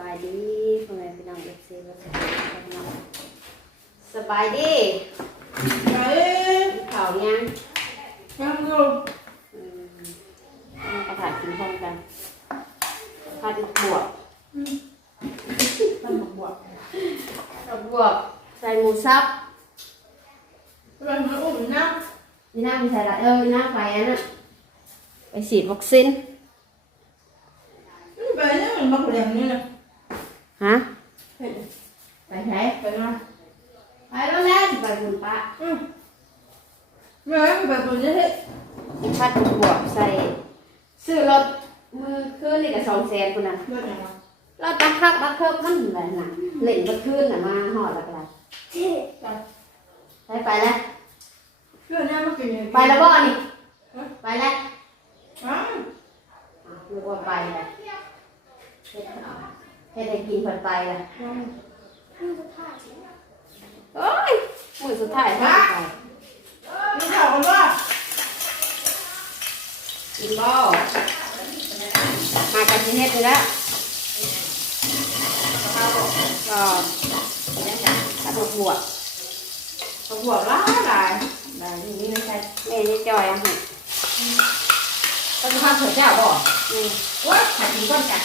บายดีพ่อแม่พี่น้องเอฟซีและสวัสดีพี่น้องสบายดีไหนข่าวยังยังอยู่อืมเอากระถางกินพร้อมกันข้าวติดบวกตั้งบวกดอกบวกใส่หมูสับๆมันมันอุ่นนะนี่น้ามีใส่ละเออนี่น้าไปอันน่ะไปฉีดวัคซีนมันไปเนี่ยมันบักเหลี่ยมนี่นะ ฮะเห็นไปไหนไปมาไปแล้วแม่สิไปบุญปะอืมแม่ไปแบบนี้เฮ้ยข้าวติดบวกใส่ซื้อรถมือคืนนี่กับสองแสนคนน่ะเมื่อไหร่วะเราตักคักบักเคิบมันแบบน่ะเล่นบักคืนน่ะมาหอดแล้วก็ได้ไปไปไปแล้วเพื่อนเนี่ยมากินอย่างไปแล้วบ่นี่ไปแล้วอ้าวอะนึกว่าไปแล้ว เฮ็ดเอาเฮ็ดให้กินเพิ่นไปแล้วอืมโอ้ยมื้อสุดท้ายถ้าไปนี่ข่าวกันว่ากินบ่มากันสิเฮ็ดนี่ละข้าวก็กระดูกหัวตัวบวกร้ายหลายได้นี่ไม่ใช่แม่นี่จอยอะหั่นก็จะพาเสือเจ้าบ่นี่ว้าขัดกินก้อนกัน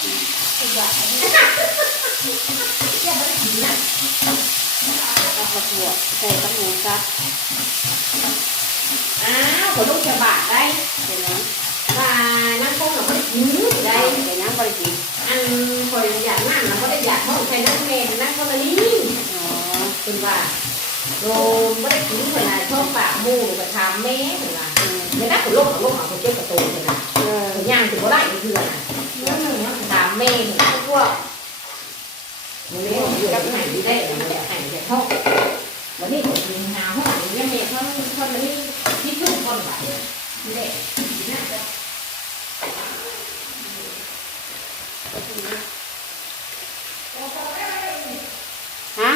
สุดยอดอันนี้เจ้าไม่ได้กินนะกระดูกหัวใส่กับหมูสับอ้าวขอลูกจะบาดได้เห็นไหมว่านั่งคงเราไม่ได้กินได้ได้เห็นน้ำบริกินอันคอยอยากนั่งเราก็ได้อยากห้องใครนั่งเมนนั่งคนละนี้อ๋อคุณว่าโลไม่ได้กินเวลาชอบปากมูไปทำแม่เวลาอืมไม่ได้คนโลกของโลกของคนเจ้าประตูเวลาเออย่างถึงก็ได้อีกเดือนถามแม่พวกมันไม่อยู่กับไหนได้มันจะไหนจะห้องวันนี้ผมมีหาห้องนี้แม่เขาเขาไม่ที่ชุ่มคนแบบนี่แหละน่าจะฮะ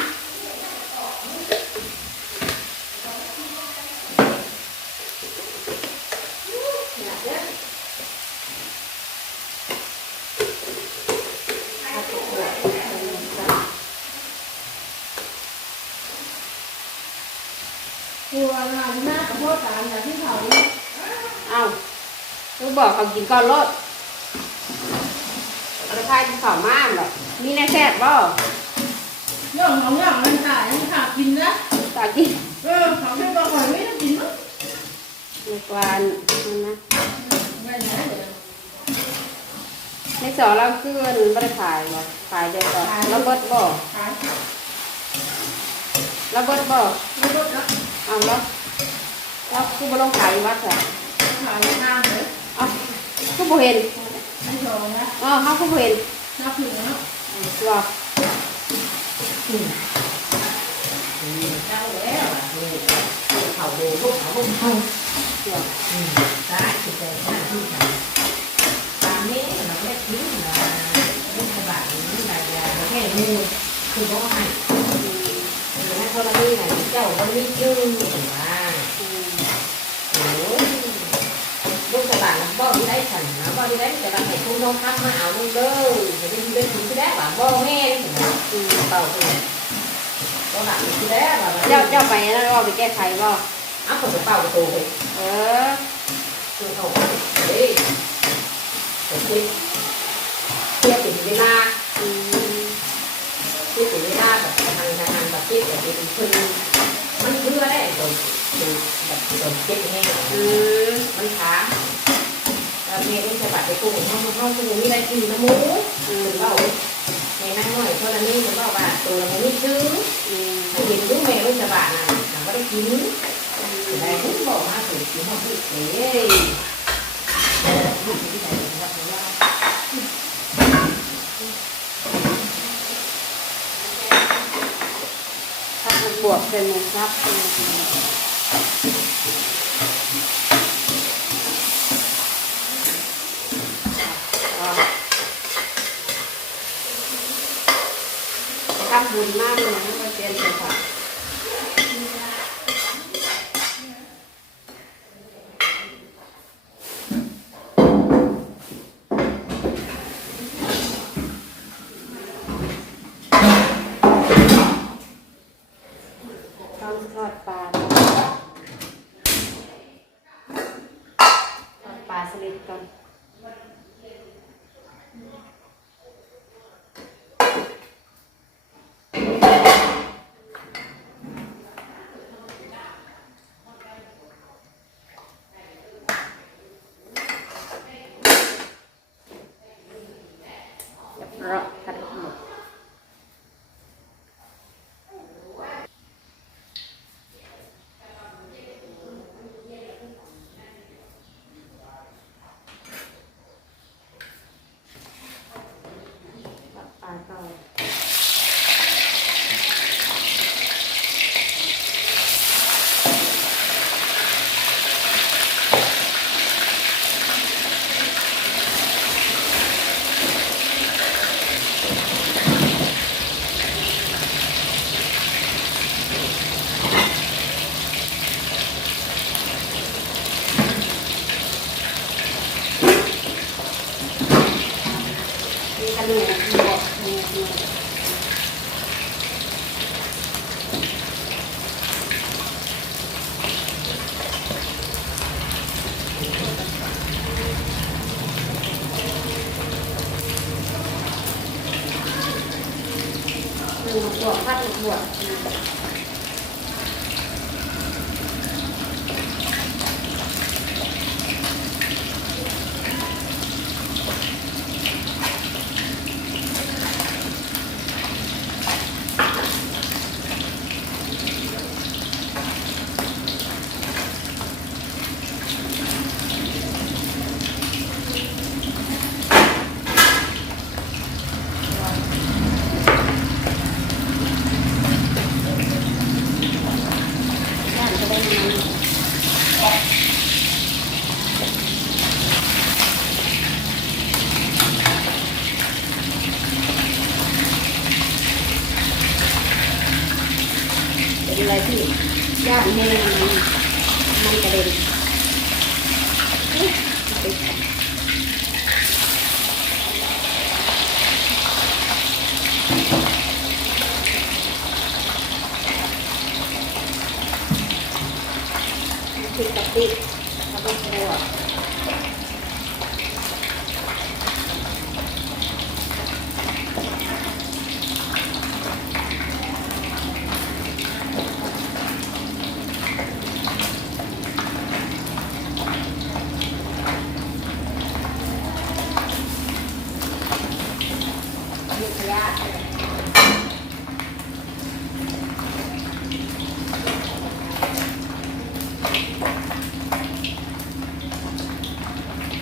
เอาไปขวด คือว่างานหน้ากับพ่อตามอย่างที่เขาเนี่ย เอาลูก บอกเขากินก่อนรถเอาไปพายกินข้าวม่านหรอกมีแน่แซ่บบ่เรื่องของอย่างมันตายมันขาดกินนะตากินเออเขาไม่บอกว่าไม่ต้องกินมั้งในกวานนั่นนะไม่ไหนเลยในสอเราคือไม่ได้ขายบ่ขายได้ต่อแล้วเบิดบ่ขายแล้วเบิดบ่ไม่ลดแล้วเอาแล้วแล้วคือบ่ลงขายอยู่วัดเหรอขายหน้าเลย เอาคือ บ่เห็นไม่ชงนะอ๋อเขาคือบ่เห็นนับถึงแล้วว่าเจ้าแล้วเขาดูพวกเขาพวกเขาว่าได้สิใจหน้าที่เขาตามนี้เราไม่ทิ้งนะไม่สบายนี่อะไรอย่างแค่มูคือเขาให้อืมนะเขาละนี่ไงเจ้าวันนี้ยืนถึงว่าอืม โอ้ยลูกสบายบ่ที่ได้ ฉันนะบ่ที่ได้แต่ละให้คุณน้องทักมาเอาลูกเด้อจะได้เป็นคุณที่ได้ว่าบ่แม่นถึงนะอืมเต่าคือบ่หลับที่ได้ว่าเจ้าเจ้าไปแล้วเราไปแก้ไขบ่เอาคนเป่าประตูไปเออคือเขาเฮ้ยผมคิดเทียบถึงเวลาอืมที่ถึงเวลาแบบทางทางแบบที่แบบเป็นคนมันเพื่อได้โดนโดนแบบโดนเจ็บแห้งอืมมันขาแล้วเมย์ต้องสะบัดไปกุ้งห้องห้องกุ้งมีอะไรกินน้ำมูอืมเล่า แม่นั่งน้อยเท่านั้นนี่มันบอกว่าตัวมันไม่ซื้ออืมถ้าเห็นลูกแม่ต้องสะบัดนะแต่ก็ได้กินแต่คุณบอกมาถึงกินห้องที่เอ้ยลูกที่ไหนนะครับว่า ถ้ามันบวกเป็นหมูสับเป็นหมูอ๋อทำ บุญมากเลยนะมันเป็นเลยค่ะ ดก่อนเรียบร้อยค่ะทุกคนปลาปลาต่อ มีกระดูกมีบอกมีมี หนึ่งบวกพัดบวกย่านจะได้มันเป็นอะไรที่ ย่างให้มันมันกระเด็นอุ๊ยติดติกับติดแล้วก็กลัว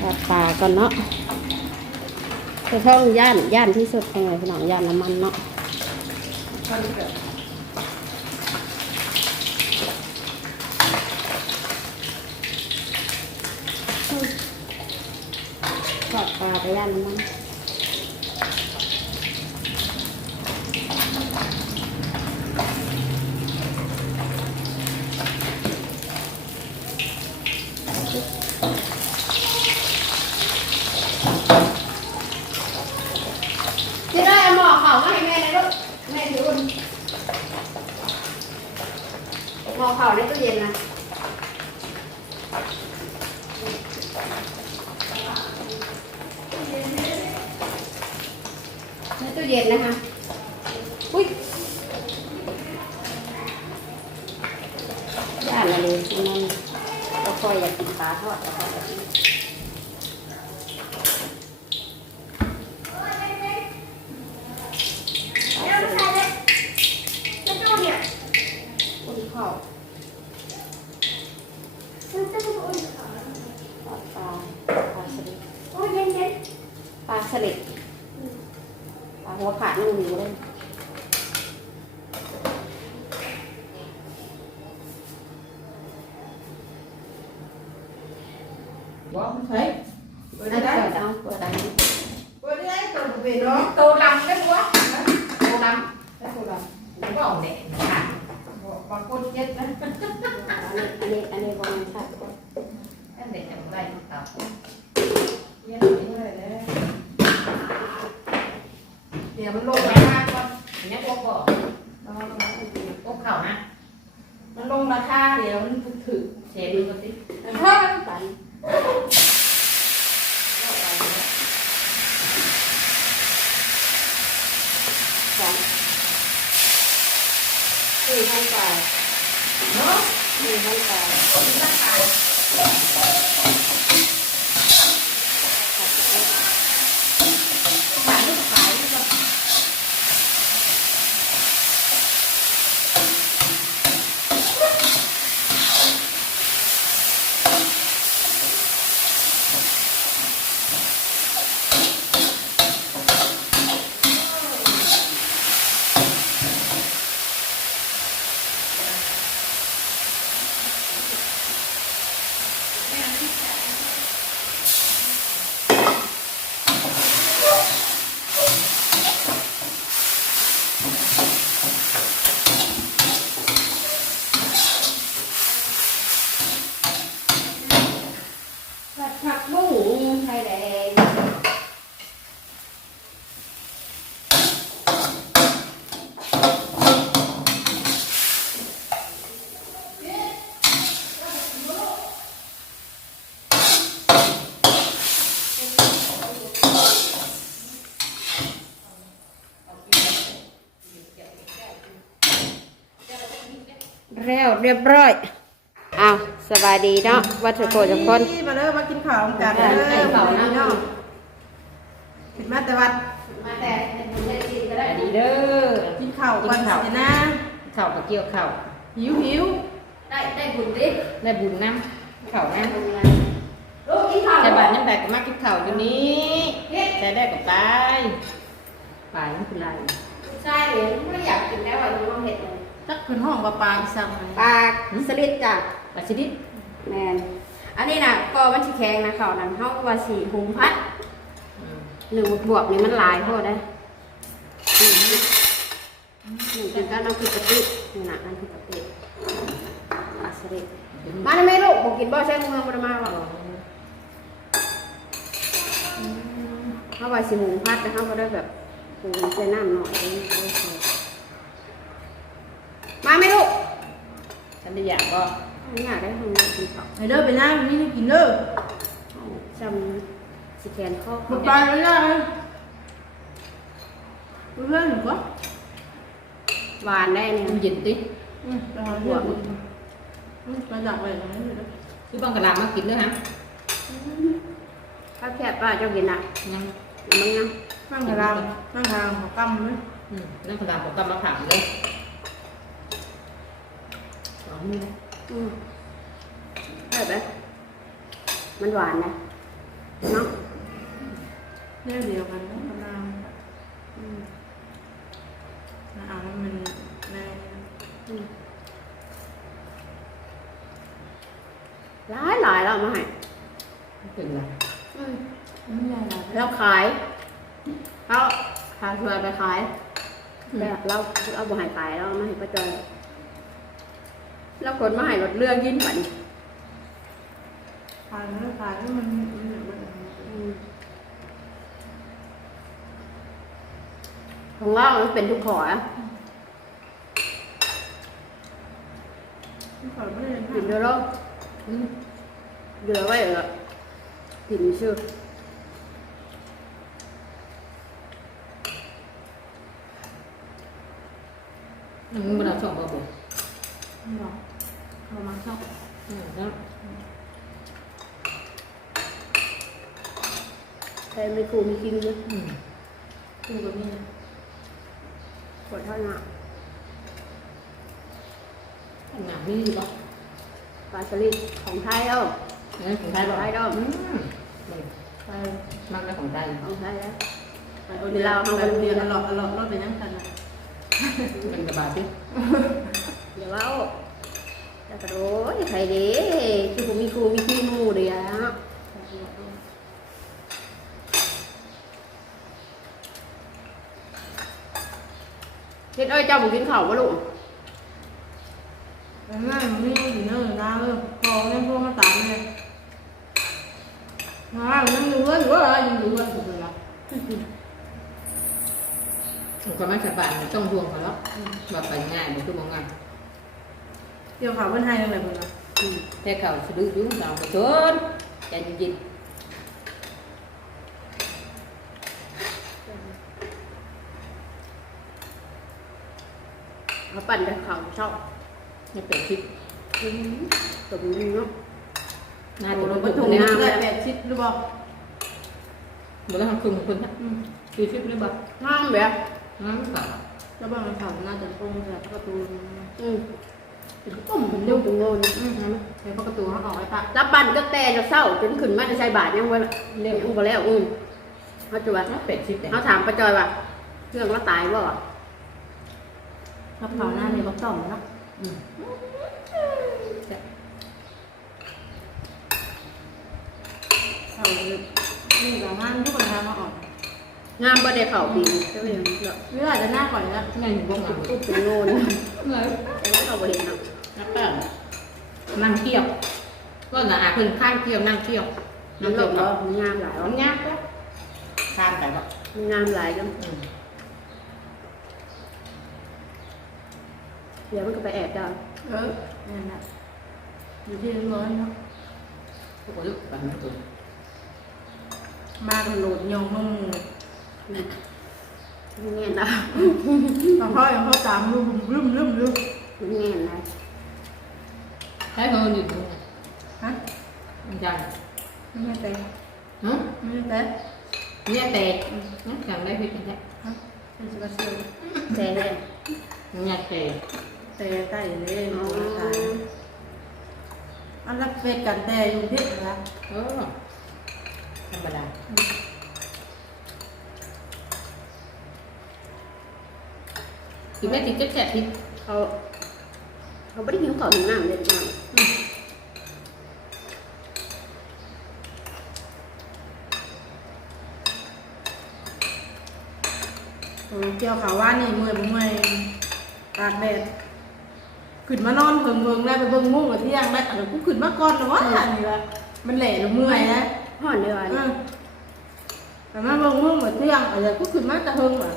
ปลาปลาก่อนเนาะจะท่องย่านย่านที่สุดเป็นไงพี่น้องย่านน้ำมันเนาะทอดปลาไปย่านน้ำมัน พี่ได้เอาหมอเขามาให้แม่เลยลูกแม่ถืออุ่นหมอเขาในตู้เย็นนะ ในตู้เย็นนะคะ อุ้ยย่านอะไรนั่นก็คอยอยากกินปลาทอดก็คอยอยากกินแล้วมันใส่เลยแล้วตู้เนี่ย อุ่นข้าว มันจะเป็นอุ่นขา ทอดปลาปลาสลิด โอ้ยเย็นเย็น ปลาสลิดปลาหัวขาดนึ่งอยู่เลย บอกใช่ เปิดได้เอาเปิดได้ เปิดได้ตัวเป็นเนาะ โตดำได้ปะโตด ได้ตัวละำไม่บอกเด็กค่ะ บางคนเย็ดนะอันนี้อันนี้อันนี้บอลชาตินั่นเด็กจะไม่ได้ต่อเย็ดไม่ได้เลยเดี๋ยวมันลงราคาก่อนเนี่ยพวกบอกรอรอให้ดีพวกเขานะ มันลงราคาเดี๋ยวมันถึกเสียดูกันสิเฮ้ยปัน ขั้นตอนผัดกะทิ ขายลูกขายลูกก็ ผัดผักบุ้งไทยแดง แล้วเรียบร้อยอ้าวสบายดีเนาะวัตถุโกทุกคนมาเริ่มมากินข้าวกันเด้อพี่น้องกินมาแต่วัดมาแต่เป็นเล่นจีนก็ได้ดีเด้อกินข้าววันสินะข้าวกับเกี่ยวข้าวหิวหิวได้ได้บุญดิได้บุญน้ำข้าวน้ำลูกกินข้าวแต่บ้านยังแบกก็มากินข้าวอยู่นี้แต่ได้กับตายไปไม่เป็นไรใช่เหรอไม่อยากกินแล้วอะน้องเห็ดเลย จักขึ้นห้องปลาปลาอีสังปลาสลิดจ้ะปลาชนิดแมนอันนี้นะก็มันสิแข็งนะเขานั้นเขาว่าสีหุงพัดหนึ่งบวกนี่มันหลายโทษได้หนึ่งหนึ่งกินก็น้ำพริกกะปินี่นะน้ำพริกกะปิปลาสลิดมาได้ไหมลูกผมกินบ่ใช่เมืองบ่ได้มาหรอกเขาว่าสีหุงพัดนะเขาก็ได้แบบหุงใส่น้ำหน่อยเอา ไว้ใส่มาไหมลูก ฉันได้อยากก็ไม่อยากได้ทำงานกินข้าวไอเด้อไปนั่งนี่กินเด้อจำสิแขนข้อปลาปลาไม่ได้เพื่อนหนูก็หวานได้เนี่ยมันเย็นติอืมไปหาหัวอืมไปดักไว้ตรงนี้เลยคือบังกะลามากินด้วยฮะข้าวแคบป้าเจ้ากินอะยังมึงยังนั่งทางนั่งทางหัวกำไหมอืมนั่งกะลาผมกำมาถามเลย อ๋อนี่นะอืมได้ไหมมันหวานนะเนาะเนี่ยเดียวกันนะมะนาวอืมมะนาวมันในอืมหลายหลายแล้วเอามาให้เป็นไรอืมไม่ใหญ่หรอกแล้วขายเขาพาชวนไปขายแต่เราเราบ่ใหายขายเราเอามาให้ป้าจอย แล้วคนมาให้รถเรือกินฝันทานแล้วทานแล้วมันมันเหมือนมันของเรามันเป็นทุกขออะที่เขาไม่ได้กินเดี๋ยวเราอืมเดือไว้เหรอกินชื่อมึงมาเอาช่งบ่บุไม่หร อกเขามาชอบอืมแล้วใครไม่คูมีกินเลยอืมคือแบบนี้ปวดเท่าหน้าหนักนี่ก็ปลาสลิดของไทยเอ้าเออของไทยบอกไทยเด้ออืมนี่ไปมักได้ของไทยของไทยแล้วไปเอาเดียวเอาไปเดียวอร่อยอร่อยรอดไปนั่งกันนะเป็นกระบาดสิเดี๋ยวเอา แต่กระโดดใครเด้คือผมมีครูมีขี้หมูเดียวเฮ็ดเอ้ยเจ้าบุกินข้าวปะลูกแล้วนั่งนี่อยู่เนิ่นนะเออพอเล่นพวกมาตามเลยมานั่งดูเว้ยหรือว่ายังดูเว้ยสุดเลยละของความไม่สบายมันต้องดวงเขาแล้วแบบไปง่ายมันคือมองง่าน เกี่ยวข่าวเพื่อนไทยอะไรบ้างนะอืมแต่เขาสะดุ้งยุ่งเราไปชนใจเย็นเขาปั่นไปข้าวชอบๆไม่เป็นคลิปอืมตบมือเนาะน่าโอ้จะเราเป็นไปถุถุงงน้ำน้ำเลเลยยแบบชิดหรือเปล่าเดี๋ยวเราทำครึ่งคนนะอืมคือชิปหรือเปล่าห้ามแบบน้ำเปล่าแล้วบางข่าวน่าจะตรงแบบประตูอืม ต้มผมลูดูกถึงโง่นอืมใช้ประตูเขาออกไว้ปะรับปันก็แต่จะเศร้าจนขึ้นมาจะใช้บาทยังไว้เรียกอุ้มไปแล้วอืมเขาจะว่าน้ำเป็ดชิปเนี่ยเขาถามป้าจอยว่าเครื่องว่าตายบ่รับข่าวหน้าเนี่ยบอกต้มเนาะอืมเอาเลยนี่กับห้างทุกคนทำมาออกงามบ่ได้เข่าปีนก็เป็นเนาะเลือดจะหน้าก่อนแล้วแม่อยู่บ้างอะอุ้มถึงโง่นเลยแต่ว่าเราบ่เห็นเนาะ น้ำแป้งนั่งเที่ยว ก็น่ะอาเพิ่นข้างเที่ยวนั่งเที่ยวมันั่นงหลเที่ยวบก็บ่มันงามหลายมัวะนยากแล้วข้ามไปก็มันงามหลายจังอืมเดี๋ยวมันก็ไปแอบดาวเออนั่นแหละอยู่ที่ร้อนเนาะโอ้ยแบบนี้ตัวมากันโหลดยองมึงมันแง่นนะตอนพ่อยังพ่อตามลุ่มลุ่มลุ่มลุ่มมันแง่นนะ ใช้เงินอยู่ตรงนี้ฮะมันยังไม่ใช่แต่ฮะไม่ใช่แต่เนี่ยแต่นั่นจำได้พี่กันแค่ฮะเป็นสกัดเซลล์แต่แน่เนี่ยแต่แต่ใต้เลยอ๋อโอ้ตายอันรับเฟซกันแต่อยู่ที่นะเออธรรมดาคือแม่ติดเจ็บแสบพิษเขา เขาไม่ได้หิวข้าวหิวน้ำเลยจังเกี่ยวข่าวว่านี่เมื่อยบ่เมื่อยตากแดดขึ้นมานอนเพิ่งเบิ่งได้ไปเบิ่งมุ้งกับเที่ยงได้แต่กูขึ้นมาก่อนนะวะอันนี้ละมันแหล่แล้วเมื่อยนะห่อนเดียวเออแต่มาเบิ่งมุ้งกับเที่ยงอะไรกูขึ้นมาแต่เพิ่งอะ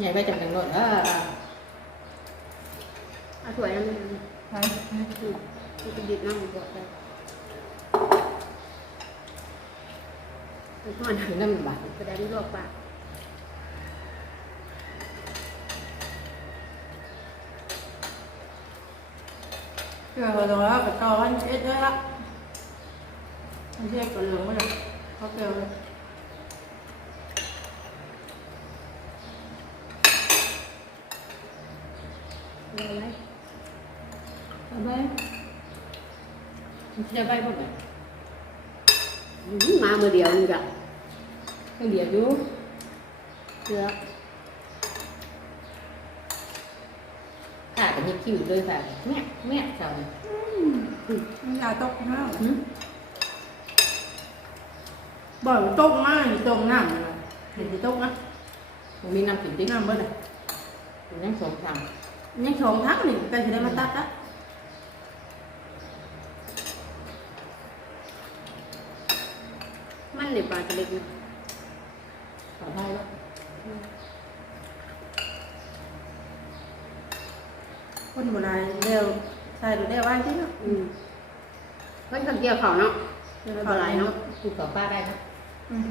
ใหญ่ไปจับกันหมดเออเอาถ้วยน้ำมันใช่มันจะดิบน้ำมันบดไปห่อนถึงนั่นมันบาดกระดานลวกปากเกี่ยวกับตัวแล้วกับต่อวันเอ็ดด้วยละไม่ใช่กับเหลืองไม่ใช่เขาเกี่ยวเลย เอาไว้เอาไปมันจะไปบ่ไหนอื้อมามือเดียวนี่จ้ะก็เดี๋ยวอยู่เยอะขาก็มีคิวเลยค่ะเนี่ยเนี่ยเจ้ามันยาตกมากหืมบ่อยตกมากอยู่ตรงน้ำนะเห็นที่ตกนะมันมีน้ำติดดิน้ำเบิดเลยมันยังสองสาม ยังสองทั้งนี่ใกล้จะได้มาตัดละ มันในปลาจะเล็กนะ ขอให้แล้ว คนโบราณเร็วใส่หรือได้ว่างที่เนาะ อืมเพิ่นคนเกี่ยวเขาเนาะเขาหลายเนาะ กูขอป้าได้นะ อืม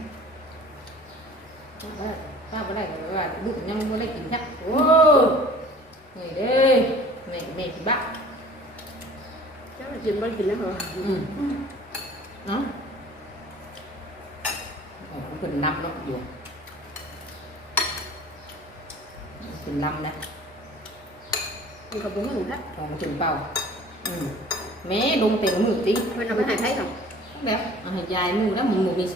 ป้าป้าไม่ได้ก็ว่าลูกยังไม่ได้กินชักโอ้นี่เด้แม่แม่สิบ้า เจ้าจินบ่ได้กินแล้วเหรอ อืมเนาะโอ้เป็นน้ำเนาะอยู่เป็นน้ำนะ มันก็บ่มึงครับ ของมันถึงเปล่าอืมแม่ลงเต็มมือติ เพิ่นเอาไปให้ไผก่อน แบบเอาให้ยายมือแล้วมึงมึงมีซื้อ เนาะเพิ่นเพิ่นเก็บไว้เองบ่ อืม ผมมีชื่อผมมีละทำบริษัทมีโทรแล้วนี่ละ ก่อ นอยากนั่งกันมึงบอกรถบัตรลืมครับลืมบอกอืมบอกว่าบอกแต่ว่าน่าเอาเลยเลยใ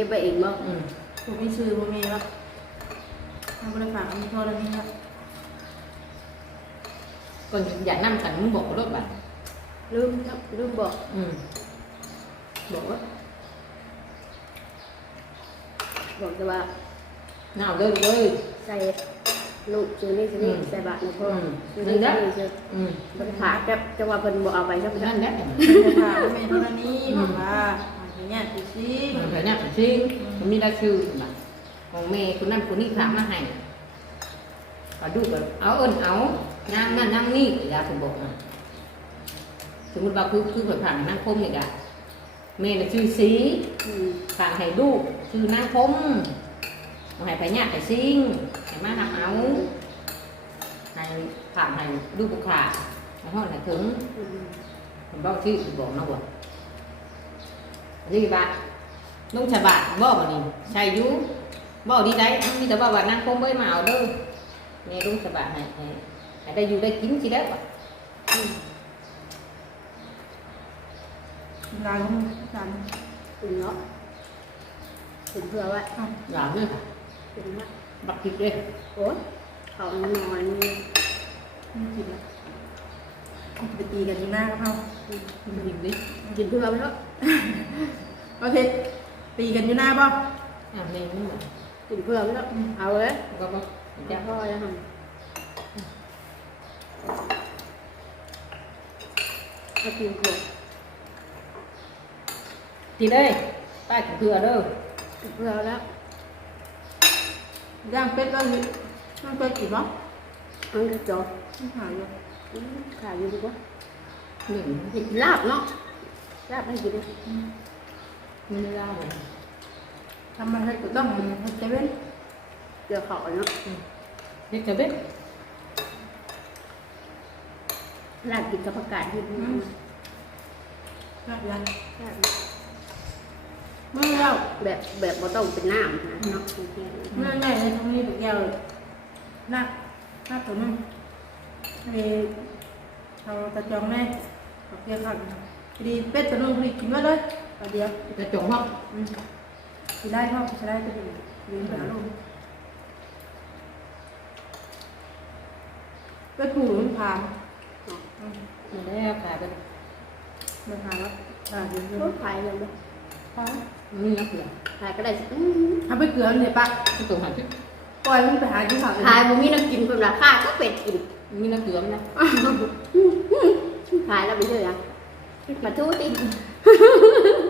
ส่ลูกซื้อนี่ซื้อนี่อืมใส่บาทนะ พ่ออืมซื้อนี่นั่นแหซื้อละนี่ซื้ออืมบ่ได้ขาดแบบจังว่าเพิ่นบ่เอาไปซะเพิ่นนั่นแหละบริษัทมีโทรนี้บอกว่าอย่างเงี้ยติดซีมั นเคยเนี่งนั่นนั้นคนนี้ถามมาให้เอาดูแบบเอาเอิญเอานางนั่นนางนี่ยาสมบอกนะสมมติว่าคือคือผ่านผ่านนั่งคมนี่กะแม่น่ะชื่อสีอืมฝากให้ลูกชื่อนางพมบ่ให้ไปญาติไปซิงให้มาทำเอาให้ฝากให้ลูกบุคคาแล้วห้องไหนถึงผมบอกชื่อบอกนะบ่นี่บะลุงฉบับบอกว่านี่ใช่อยุบอกดีได้มีแต่ว่าว่านางพมเอ้ยมาเอาเด้อนี่ลุงฉบับให้ ให้ให้ได้อยู่ได้กินสิแล้วอะลายของจานถึงเนาะถึงเพื่อไว้อ้าวหลานเนี่ยถึงว่าบักกิบเลยโอ้ยเขานอนนี่ไม่กินละไปตีกันที่หน้าก็เอากินดิกินเพื่อไปแล้วโอเคตีกันอยู่หน้าป่ะอะนี่นี่กินเพื่อไปแล้วเอาเลยก็บอกจะจะพ่อจะทำ ก็กินเพื่อกินเลยป้ากินเพื่อเด้อกินเพื่อแล้วย่างเป็ดแล้วนี่ย่างเป็ดกี่ป่ะมันก็จบไม่หายเลยอืมขายอยู่ดีกว่าหนึ่งเห็นลาบเนาะลาบให้กินเลยไม่ได้เล่าเลยทำมาให้กูต้องให้เซเว่นเดี๋ยวเขาเนาะเด็กจะเบ็ด ลาบกินกับผักกาดที่รักยันลาบเมื่อแล้วแบบแบบบ่ต้องเป็นน้ำนะเนาะโอเคเมื่อไงในตรงนี้ตัวแก้วนักนักตัวนึงไอ้เอาตะจองแม่เอาเกี่ยวกันดีเป็ดตัวนึงพอดีกินมาเลยตัวเดียวจะจงห้องอืมกินได้เท่าจะได้ก็ดีดีเหมือนลูกเป็ดผูมันพามอื มไม่ได้ขายไปมันพามแล้วอ่าเดี๋ยวรถขายเลยบ่พามมีนักเรียนขายก็ได้สิอืมเอาไปเกลือเนี่ยปะที่ตรงหันที่ปล่อยมันไปหาที่เขาเองขายบ่มีน้ำกินเพิ่นราคาก็เป็ดกินมีนักเรียนนะขายแล้วไปเรื่อยอะมาทูติ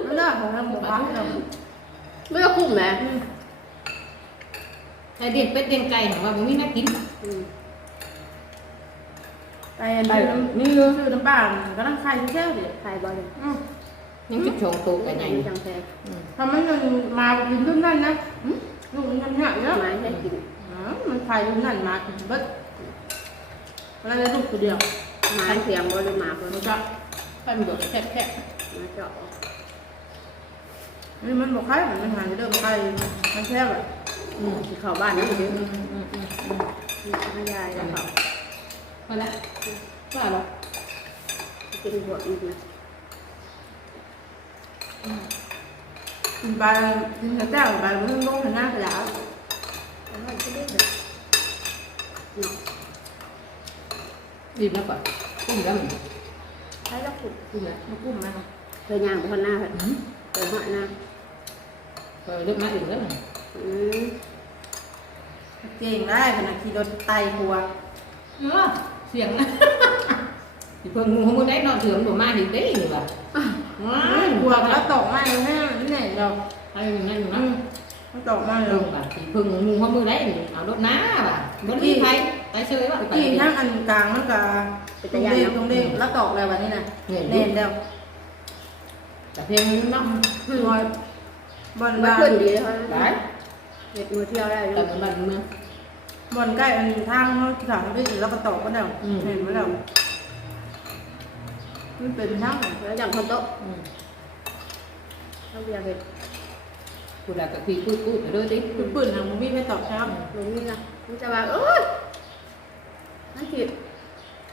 ไม่ได้ของเราบอกว่าเราไม่ก็คุ้มแหละไอเด็กเป็ดเด็กไก่เห็นว่ามีนักกินอืม ไปอันนี้น้ำนี่ซื้อน้ำปลาก็ต้องขายที่แก้วเดียวขายบ่เลยอืมยังจะชงตัวกันใหญ่จังแท้ทำมันมันมากินรุ่นนั่นนะอืมลูกมันยังหนักเยอะไม้ให้กินอ๋อมันขายรุ่นนั่นมากินเบิดแล้วได้ลูกตัวเดียวไม้เสียงบ่เลยมาเพิ่นมันจะปั้นบดแคบแคบมาเจาะนี่มันบอกใครมันมันหาเรื่องใครมันแค่แบบอืมสิเข้าบ้านนี่อืเด้มออืมอืมอืมอืมให้ยายแล้วเขา พอละว่าหรอกินหัวอีกนะกินไปกินแต่ไปมันลงหันหน้ากระดาษแล้วมันก็ได้แบบเนาะดีแล้วก่อนกุ้งแล้วมันใช้แล้วคุ้มกุ้งแล้วมากุ้มไหมครับเคยย่างบ่ทันหน้าเพิ่นเคยหอหน้าเออเลือกมาอื่นแล้วอืมเก่งได้ขนาดขี่รถไตหัวเนาะเสียงนะที่เพิ่งงูมืออ นเถื่อนตัวมาดีได้หรือเปล่าว้าหัวแล้วตกมากเลยแม่นี่ไหนเราไอ้อย่างนั้นอยู่อืนะมมันตกมากเลลยงแบบที่เพิ่งงูเข บนที่ไทยไปเชยว่ะไปที่ทั้งอันกลางมันก็ตรงเด้งตรงเด้งแล้วตกเลยวันนี้นะเห็นเน่นแล้วแต่เพียงเนาะบอลบอลมาบาขึ้นดีเลยเขาได้เด็กมือเที่ยวได้เลแต่ยมันมันเมืองบอลใกล้อันทางเขาถามได้แล้วก็ตกก็แล้วเห็นไหมแล้วมันเป็นทั้งแล้วอย่างคนโต๊ะอืมเขาเรียกเห็ดกูแล้วก็คุยพูดพูดไปด้วยดิปืนปืนทางมุ้งไม่ตอบครับลงนี่นะมันจะว่าเอ้ยนั่นคือ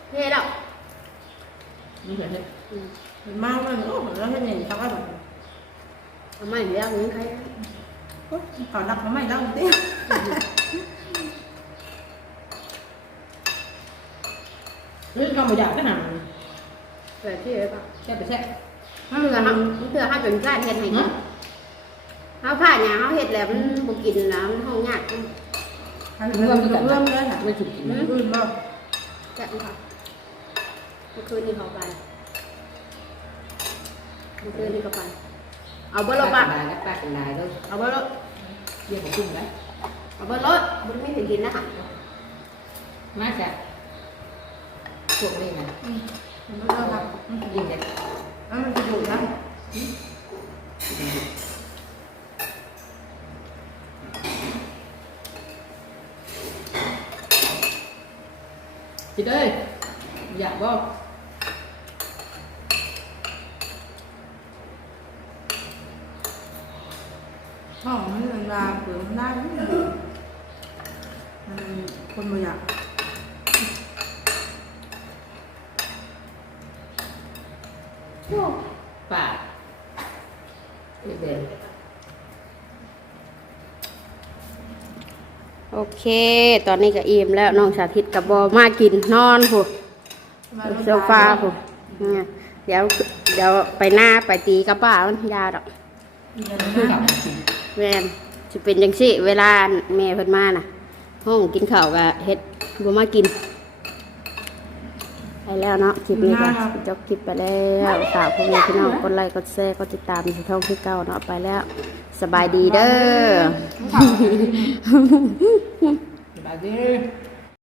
เท่แล้วนี่เห็นไหมอืมเห็นมากเลยโอ้แล้วให้เห็นเขาก็แบบทำไมเดี๋ยวมึงใคร เขานักเขาไม่เล่าดิ เรื่องก็ไม่อยากก็หนังเกิดที่อะไรป่ะแค่ไปแค่มันเถื่อห้ามันเถื่อห้าเป็นกล้าเห็ดให้กินเขาผ่าหยาเขาเห็ดแล้วมันบุกินแล้วมันห้องยากเรื่องเรื่องเลยค่ะไม่ถูกกินอื่นบ่แซ่บค่ะเมื่อคืนนี้เขาไปเมื่อคืนนี้เขาไปเอาเบอร์รถป้าป่ะเป็นลายป้าเป็นลายแล้วเอาเบอร์รถเยี่ยมกุ้งไหมเอาเบอร์รถมันไม่ถึงกินนะค่ะมาจา กพวกนี้นะมันก็ครับยิงเด็กแล้วมันจะอยู่นะ chị ơi dạ vô ห้องมันเวลาเปิดมันได้มันคนบ่อยาก phải để để โอเค ตอนนี้ก็อิ่มแล้วน้องสาธิตกับบอมากินนอนผู้โซฟาผู้เนี่ยเดี๋ยวเดี๋ยวไปหน้าไปตีกับป้ามันยาดอกอีกอัน cứ นะ gặp chị แม่นจะเป็นจังซี่เวลาแม่เพิ่นมาน่ะ ห้องกินข้าวก็เฮ็ดบ่มากิน ไปแล้วเนาะคลิปนี้ก็จบคลิปไปแล้วฝากพ่อแม่พี่น้องกดไลค์กดแชร์กดติดตามช่องที่เก่าเนาะไปแล้วสบายดีเด้อ bà đi